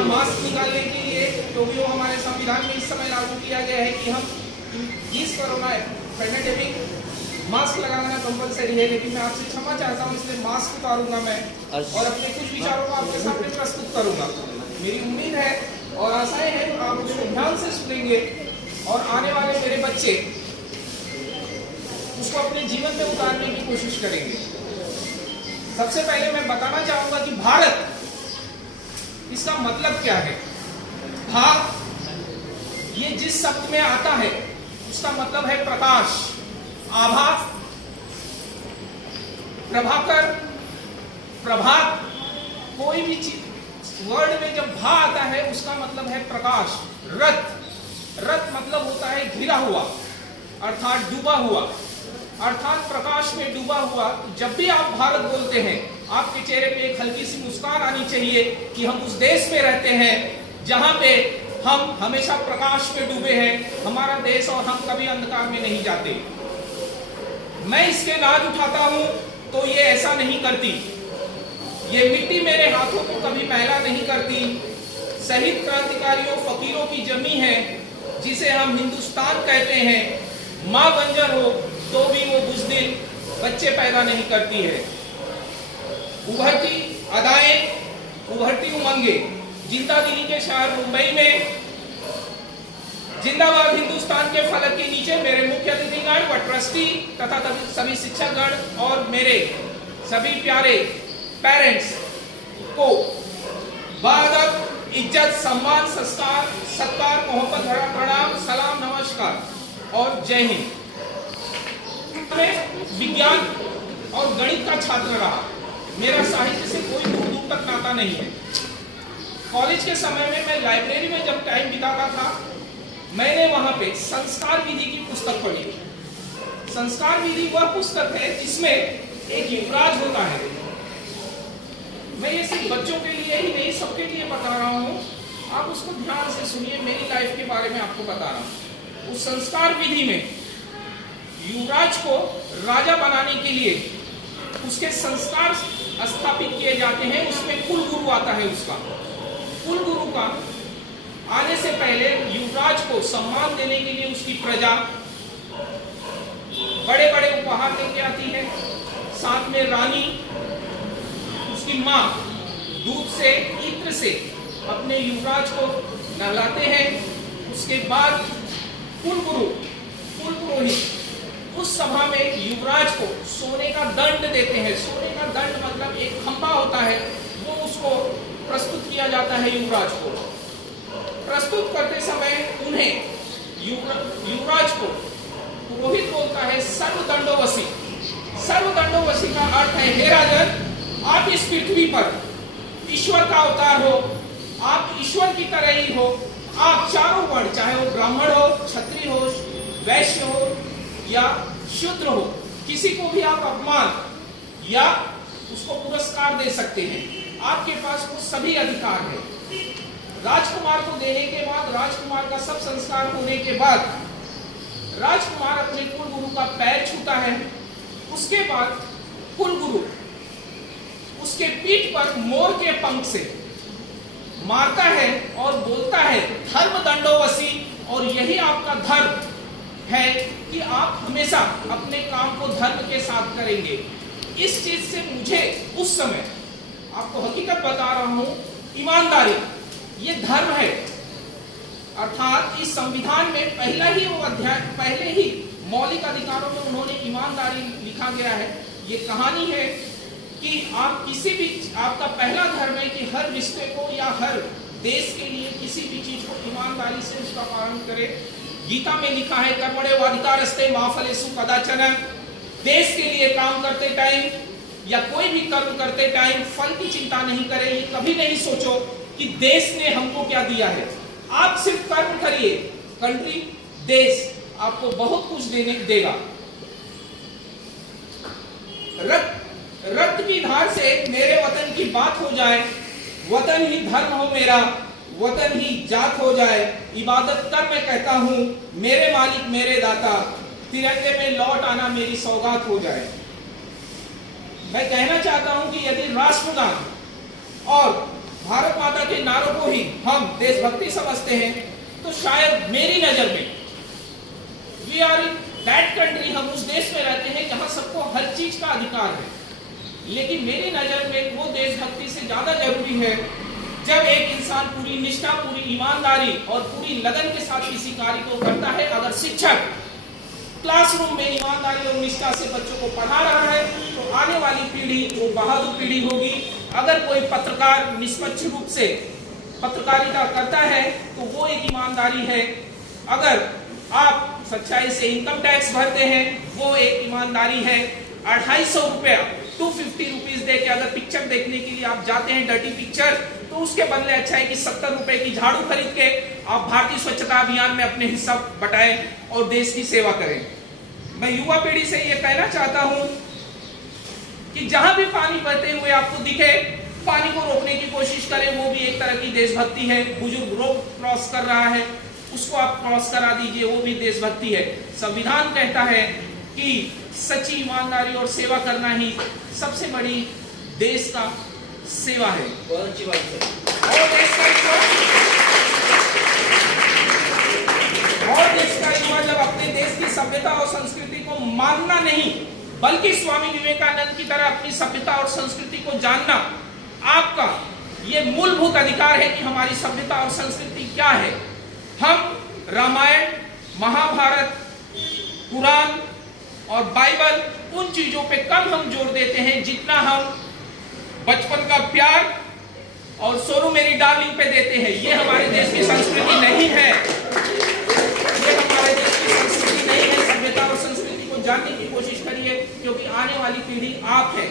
या मास्क निकालने के लिए, तो भी वो हमारे संविधान में इस समय लागू किया गया है कि हम इस कोरोना पैंडेमिक मास्क लगाना कंपलसरी है। लेकिन मैं आपसे क्षमा चाहता हूँ, इसलिए मास्क उतारूंगा मैं और अपने कुछ विचारों को आपके सामने प्रस्तुत करूंगा। मेरी उम्मीद है और आशाएं हैं आप उसको ध्यान से सुनेंगे और आने वाले मेरे बच्चे उसको अपने जीवन में उतारने की कोशिश करेंगे। सबसे पहले मैं बताना चाहूंगा कि भारत, इसका मतलब क्या है। भा ये जिस शब्द में आता है उसका मतलब है प्रकाश, आभा, प्रभाकर, प्रभात। कोई भी चीज वर्ड में जब भा आता है उसका मतलब है प्रकाश। रत, रत मतलब होता है घिरा हुआ, अर्थात डूबा हुआ, अर्थात प्रकाश में डूबा हुआ। जब भी आप भारत बोलते हैं, आपके चेहरे पे एक हल्की सी मुस्कान आनी चाहिए कि हम उस देश में रहते हैं जहां पे हम हमेशा प्रकाश में डूबे हैं। हमारा देश और हम कभी अंधकार में नहीं जाते। मैं इसके नाज उठाता हूं तो ये ऐसा नहीं करती। ये मिट्टी मेरे हाथों को कभी मैला नहीं करती। शहीद क्रांतिकारियों, फकीरों की जमी है जिसे हम हिंदुस्तान कहते हैं। माँ बंजर हो तो भी वो बुज़दिल बच्चे पैदा नहीं करती है। उभरती अदाएं, उभरती उमंगे। जिंदा दिली के शहर मुंबई में जिंदाबाद हिंदुस्तान के फलक के नीचे मेरे मुख्य अतिथिगण व ट्रस्टी तथा सभी शिक्षकगण और मेरे सभी प्यारे पेरेंट्स को बाअदब, इज्जत, सम्मान, सत्कार, मोहब्बत भरा प्रणाम, सलाम, नमस्कार और जय हिंद। मैं विज्ञान और गणित का छात्र रहा। मेरा साहित्य से कोई दूर दूर तक नाता नहीं है। कॉलेज के समय में मैं लाइब्रेरी में जब टाइम बिताता था, मैंने वहां पे संस्कार विधि की पुस्तक पढ़ी। संस्कार विधि वह पुस्तक है जिसमें एक युवराज होता है। मैं ये सिर्फ बच्चों के लिए ही नहीं, सबके लिए बता रहा हूँ। आप उसको ध्यान से सुनिए, मेरी लाइफ के बारे में आपको बता रहा हूँ। उस संस्कार विधि में युवराज को राजा बनाने के लिए उसके संस्कार स्थापित किए जाते हैं। उसमें कुल गुरु आता है। उसका कुल गुरु का आने से पहले युवराज को सम्मान देने के लिए उसकी प्रजा बड़े बड़े उपहार लेके आती है। साथ में रानी, उसकी माँ दूध से, इत्र से अपने युवराज को नहलाते हैं। उसके बाद कुल पुरोहित उस सभा में युवराज को सोने का दंड देते हैं। सोने का दंड मतलब एक खंभा होता है, वो उसको प्रस्तुत किया जाता है। युवराज को प्रस्तुत करते समय उन्हें युवराज को पुरोहित बोलता है सर्वदंडोवसी। सर्वदंडोवसी का अर्थ है, हे राजन, आप इस पृथ्वी पर ईश्वर का अवतार हो, आप ईश्वर की तरह ही हो। आप चारों वर्ण, चाहे वो ब्राह्मण हो, क्षत्रिय हो, वैश्य हो या शूद्र हो, किसी को भी आप अपमान या उसको पुरस्कार दे सकते हैं। आपके पास वो सभी अधिकार है। राजकुमार को देने के बाद, राजकुमार का सब संस्कार होने के बाद, राजकुमार अपने कुल गुरु का पैर छूता है। उसके बाद कुल गुरु उसके पीठ पर मोर के पंख से मारता है और बोलता है धर्म दंडोवसी, और यही आपका धर्म है कि आप हमेशा अपने काम को धर्म के साथ करेंगे। इस चीज से मुझे उस समय, आपको हकीकत बता रहा हूं, ईमानदारी ये धर्म है। अर्थात इस संविधान में पहला ही वो अध्याय, पहले ही मौलिक अधिकारों में उन्होंने ईमानदारी लिखा गया है। ये कहानी है कि आप किसी भी, आपका पहला धर्म है कि हर रिश्ते को या हर देश के लिए किसी भी चीज को ईमानदारी से उसका पालन करें। गीता में लिखा है कर्मण्येवाधिकारस्ते मा फलेषु कदाचन। देश के लिए काम करते टाइम या कोई भी कर्म करते टाइम फल की चिंता नहीं करें। ये कभी नहीं सोचो कि देश ने हमको क्या दिया है। आप सिर्फ कर्म करिए, कंट्री, देश आपको बहुत कुछ देगा। रक्त की धार से मेरे वतन की बात हो जाए, वतन ही धर्म हो मेरा, वतन ही जात हो जाए। इबादत कर मैं कहता हूँ मेरे मालिक मेरे दाता, तिरंगे में लौट आना मेरी सौगात हो जाए। मैं कहना चाहता हूँ कि यदि राष्ट्रगान और भारत माता के नारों को ही हम देशभक्ति समझते हैं, तो शायद मेरी नजर में we are in that country, हम उस देश में रहते हैं जहां सबको हर चीज का अधिकार है। लेकिन मेरी नजर में वो देशभक्ति से ज्यादा जरूरी है जब एक इंसान पूरी निष्ठा, पूरी ईमानदारी और पूरी लगन के साथ किसी कार्य को करता है। अगर शिक्षक क्लासरूम में ईमानदारी और निष्ठा से बच्चों को पढ़ा रहा है तो आने वाली पीढ़ी वो बहादुर पीढ़ी होगी। अगर कोई पत्रकार निष्पक्ष रूप से पत्रकारिता करता है तो वो एक ईमानदारी है। अगर आप सच्चाई से इनकम टैक्स भरते हैं वो एक ईमानदारी है। 250 रुपया 250 रुपीज दे के अगर पिक्चर देखने के लिए आप जाते हैं, डर्टी पिक्चर, तो उसके बदले अच्छा है कि 70 रुपए की झाड़ू खरीद के आप भारतीय स्वच्छता अभियान में अपने हिस्सा बटाएं और देश की सेवा करें। मैं युवा पीढ़ी से यह कहना चाहता हूं कि जहां भी पानी बहते हुए आपको दिखे, पानी को रोकने की कोशिश करें, वो भी एक तरह की देशभक्ति है। बुजुर्ग रोड क्रॉस कर रहा है, उसको आप क्रॉस करा दीजिए, वो भी देशभक्ति है। संविधान कहता है कि सच्ची ईमानदारी और सेवा करना ही सबसे बड़ी देश का सेवा है। बहुत अच्छी बात है। और देश का युवा जब अपने देश की सभ्यता और संस्कृति को मानना नहीं बल्कि स्वामी विवेकानंद की तरह अपनी सभ्यता और संस्कृति को जानना, आपका ये मूलभूत अधिकार है कि हमारी सभ्यता और संस्कृति क्या है। हम रामायण, महाभारत, कुरान और बाइबल, उन चीजों पे कम हम जोर देते हैं जितना हम बचपन का प्यार और सोनू मेरी डार्लिंग पे देते हैं। ये हमारे देश की संस्कृति नहीं है, ये हमारे देश की संस्कृति नहीं है। सभ्यता और संस्कृति को जानने की कोशिश करिए, क्योंकि आने वाली पीढ़ी आप है।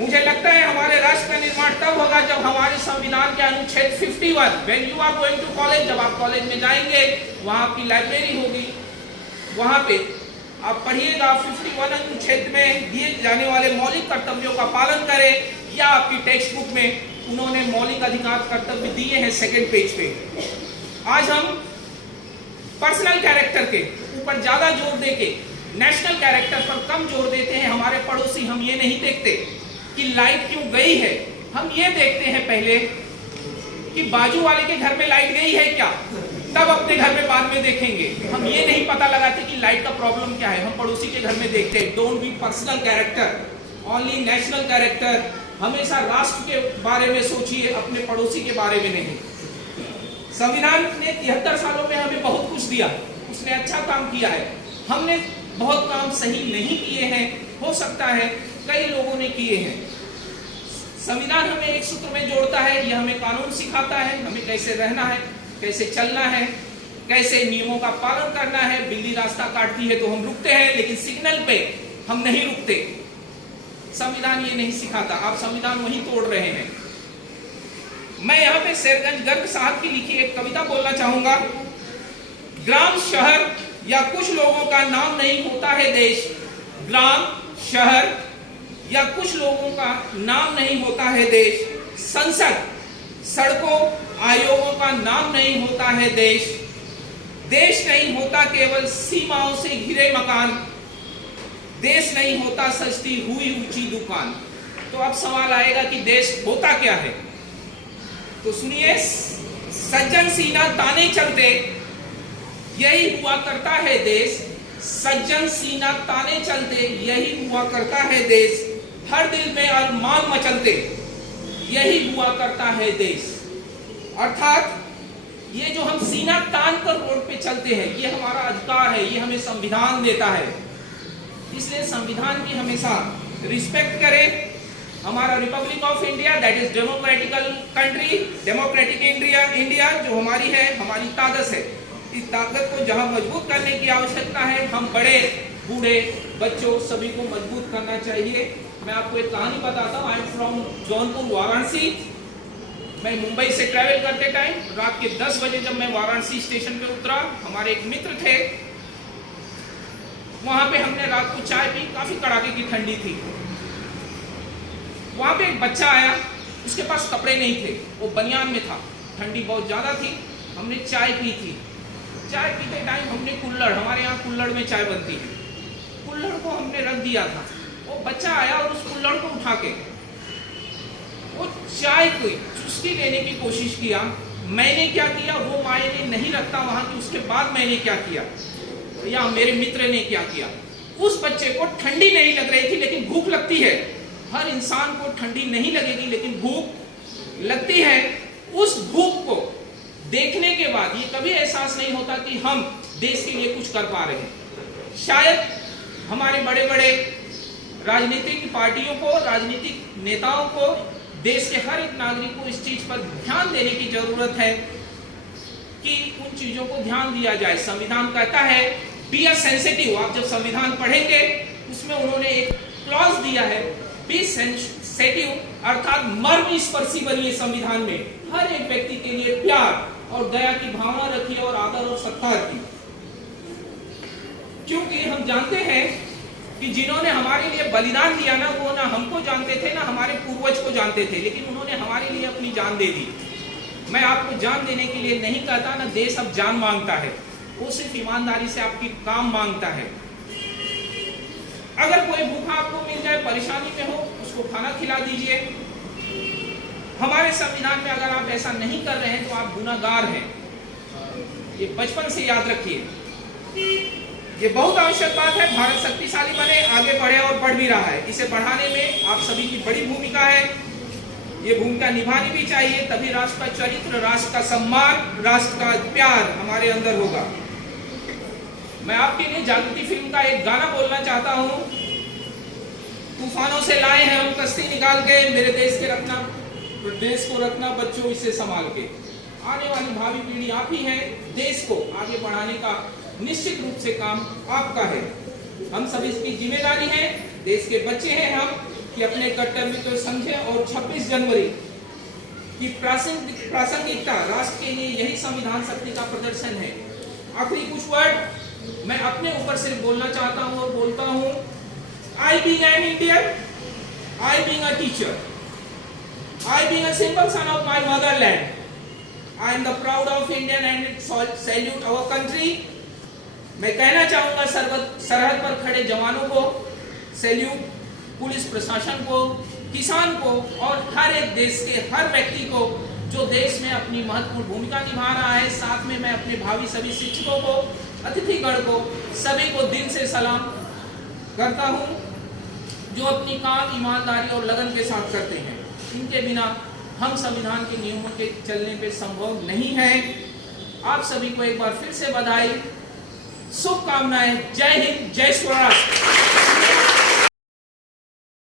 मुझे लगता है हमारे राष्ट्र का निर्माण तब होगा जब हमारे संविधान के अनुच्छेद 51, when you are going to college, जब आप कॉलेज में जाएंगे वहां आपकी लाइब्रेरी होगी, वहां पे आप पढ़िएगा 51 अनुच्छेद में दिए जाने वाले मौलिक कर्तव्यों का पालन करें, या आपकी टेक्स्ट बुक में उन्होंने मौलिक अधिकार कर्तव्य दिए हैं 2nd पेज पे। आज हम पर्सनल कैरेक्टर के ऊपर ज्यादा जोर देके नेशनल कैरेक्टर पर कम जोर देते हैं। हमारे पड़ोसी, हम ये नहीं देखते कि लाइट क्यों गई है, हम ये देखते हैं पहले कि बाजू वाले के घर में लाइट गई है क्या, तब अपने घर में बाद में देखेंगे। हम ये नहीं पता लगाते कि लाइट का प्रॉब्लम क्या है, हम पड़ोसी के घर में देखते हैं। Don't be personal character, only national character. हमेशा राष्ट्र के बारे में सोचिए, अपने पड़ोसी के बारे में नहीं। संविधान ने 73 सालों में हमें बहुत कुछ दिया, उसने अच्छा काम किया है। हमने बहुत काम सही नहीं किए हैं, हो सकता है कई लोगों ने किए हैं। संविधान हमें एक सूत्र में जोड़ता है, यह हमें कानून सिखाता है, हमें कैसे रहना है, कैसे चलना है, कैसे नियमों का पालन करना है। बिल्ली रास्ता काटती है तो हम रुकते हैं, लेकिन सिग्नल पे हम नहीं रुकते। संविधान ये नहीं सिखाता, आप संविधान वहीं तोड़ रहे हैं। मैं यहाँ पे शेरगंज गर्ग साहब की लिखी एक कविता बोलना चाहूंगा। ग्राम शहर या कुछ लोगों का नाम नहीं होता है देश, ग्राम शहर या कुछ लोगों का नाम नहीं होता है देश। संसद, सड़कों, आयोगों का नाम नहीं होता है देश। देश नहीं होता केवल सीमाओं से घिरे मकान, देश नहीं होता सजती हुई ऊंची दुकान। तो अब सवाल आएगा कि देश होता क्या है। तो सुनिए, सज्जन सीना ताने चलते, यही हुआ करता है देश। सज्जन सीना ताने चलते, यही हुआ करता है देश। हर दिल में अरमान मचलते, यही हुआ करता है देश। अर्थात ये जो हम सीना तान कर रोड पे चलते हैं, ये हमारा अधिकार है, ये हमें संविधान देता है। इसलिए संविधान की हमेशा रिस्पेक्ट करें। हमारा Republic of India, that is democratical country, democratic India जो हमारी है, हमारी ताकत है। इस ताकत को जहां मजबूत करने की आवश्यकता है, हम बड़े बूढ़े बच्चों सभी को मजबूत करना चाहिए। मैं आपको एक कहानी बताता हूँ। I am from Jaunpur, Varanasi. मैं मुंबई से ट्रैवल करते टाइम रात के 10 बजे जब मैं वाराणसी स्टेशन पे उतरा, हमारे एक मित्र थे, वहां पे हमने रात को चाय पी, काफी कड़ाके की ठंडी थी। वहां पे एक बच्चा आया, उसके पास कपड़े नहीं थे, वो बनियान में था, ठंडी बहुत ज्यादा थी। हमने चाय पी थी। चाय पीते टाइम हमने कुल्हड़, हमारे यहाँ कुल्हड़ में चाय बनती है, कुल्हड़ को हमने रख दिया था। वो बच्चा आया और उस कुल्हड़ को उठा के वो चाय को चुस्की लेने की कोशिश किया। मैंने क्या किया वो मायने नहीं रखता वहां की, उसके बाद मैंने क्या किया या मेरे मित्र ने क्या किया। उस बच्चे को ठंडी नहीं लग रही थी लेकिन भूख लगती है। हर इंसान को ठंडी नहीं लगेगी लेकिन भूख लगती है। उस भूख को देखने के बाद ये कभी एहसास नहीं होता कि हम देश के लिए कुछ कर पा रहे हैं। शायद हमारे बड़े बड़े राजनीतिक पार्टियों को, राजनीतिक नेताओं को, देश के हर एक नागरिक को इस चीज पर ध्यान देने की जरूरत है कि उन चीजों को ध्यान दिया जाए। संविधान कहता है बी सेंसिटिव। आप जब संविधान पढ़ेंगे उसमें उन्होंने एक क्लॉज दिया है, बी सेंसिटिव, अर्थात मर्म स्पर्शी बनिए। संविधान में हर एक व्यक्ति के लिए प्यार और दया की भावना रखिए और आदर और सत्कार की, क्योंकि हम जानते हैं कि जिन्होंने हमारे लिए बलिदान दिया ना, वो ना हमको जानते थे ना हमारे पूर्वज को जानते थे, लेकिन उन्होंने हमारे लिए अपनी जान दे दी। मैं आपको जान देने के लिए नहीं कहता ना, देश अब जान मांगता है, वो सिर्फ ईमानदारी से आपकी काम मांगता है। अगर कोई भूखा आपको मिल जाए, परेशानी में हो, उसको खाना खिला दीजिए। हमारे संविधान में अगर आप ऐसा नहीं कर रहे हैं तो आप गुनाहगार हैं। ये बचपन से याद रखिए। ये बहुत आवश्यक बात है। भारत शक्तिशाली बने, आगे बढ़े और बढ़ भी रहा है। इसे बढ़ाने में आप सभी की बड़ी भूमिका है। ये भूमिका निभानी भी चाहिए, तभी राष्ट्र का चरित्र, राष्ट्र का सम्मान, राष्ट्र का प्यार हमारे अंदर होगा। मैं आपके लिए जागृति फिल्म का एक गाना बोलना चाहता हूं। तूफानों से लाए हैं हम कश्ती निकाल के, मेरे देश को रखना बच्चों इसे संभाल के। आने वाली भावी पीढ़ी आप ही हैं। देश को आगे बढ़ाने का निश्चित रूप से काम आपका है। हम सभी की जिम्मेदारी है, देश के बच्चे हैं हम, कि अपने कर्तव्य को समझें और 26 जनवरी की प्रासंगिकता, राष्ट्र के लिए यही संविधान शक्ति का प्रदर्शन है। आखिरी कुछ वर्ड मैं अपने ऊपर सिर्फ बोलना चाहता हूं और बोलता हूं। I being an Indian, I being a teacher, I being a simple son of my motherland, I am the proud of Indian and salute our country. मैं कहना चाहूंगा सरहद पर खड़े जवानों को सैल्यूट, पुलिस प्रशासन को, किसान को और हर एक देश के हर व्यक्ति को जो देश में अपनी महत्वपूर्ण भूमिका निभा रहा है। साथ में मैं अपने भावी सभी शिक्षकों को, अतिथिगण को, सभी को दिल से सलाम करता हूं, जो अपनी काम ईमानदारी और लगन के साथ करते हैं। इनके बिना हम संविधान के नियमों के चलने पे संभव नहीं है। आप सभी को एक बार फिर से बधाई, शुभकामनाएं। जय हिंद, जय स्वराष्ट्र।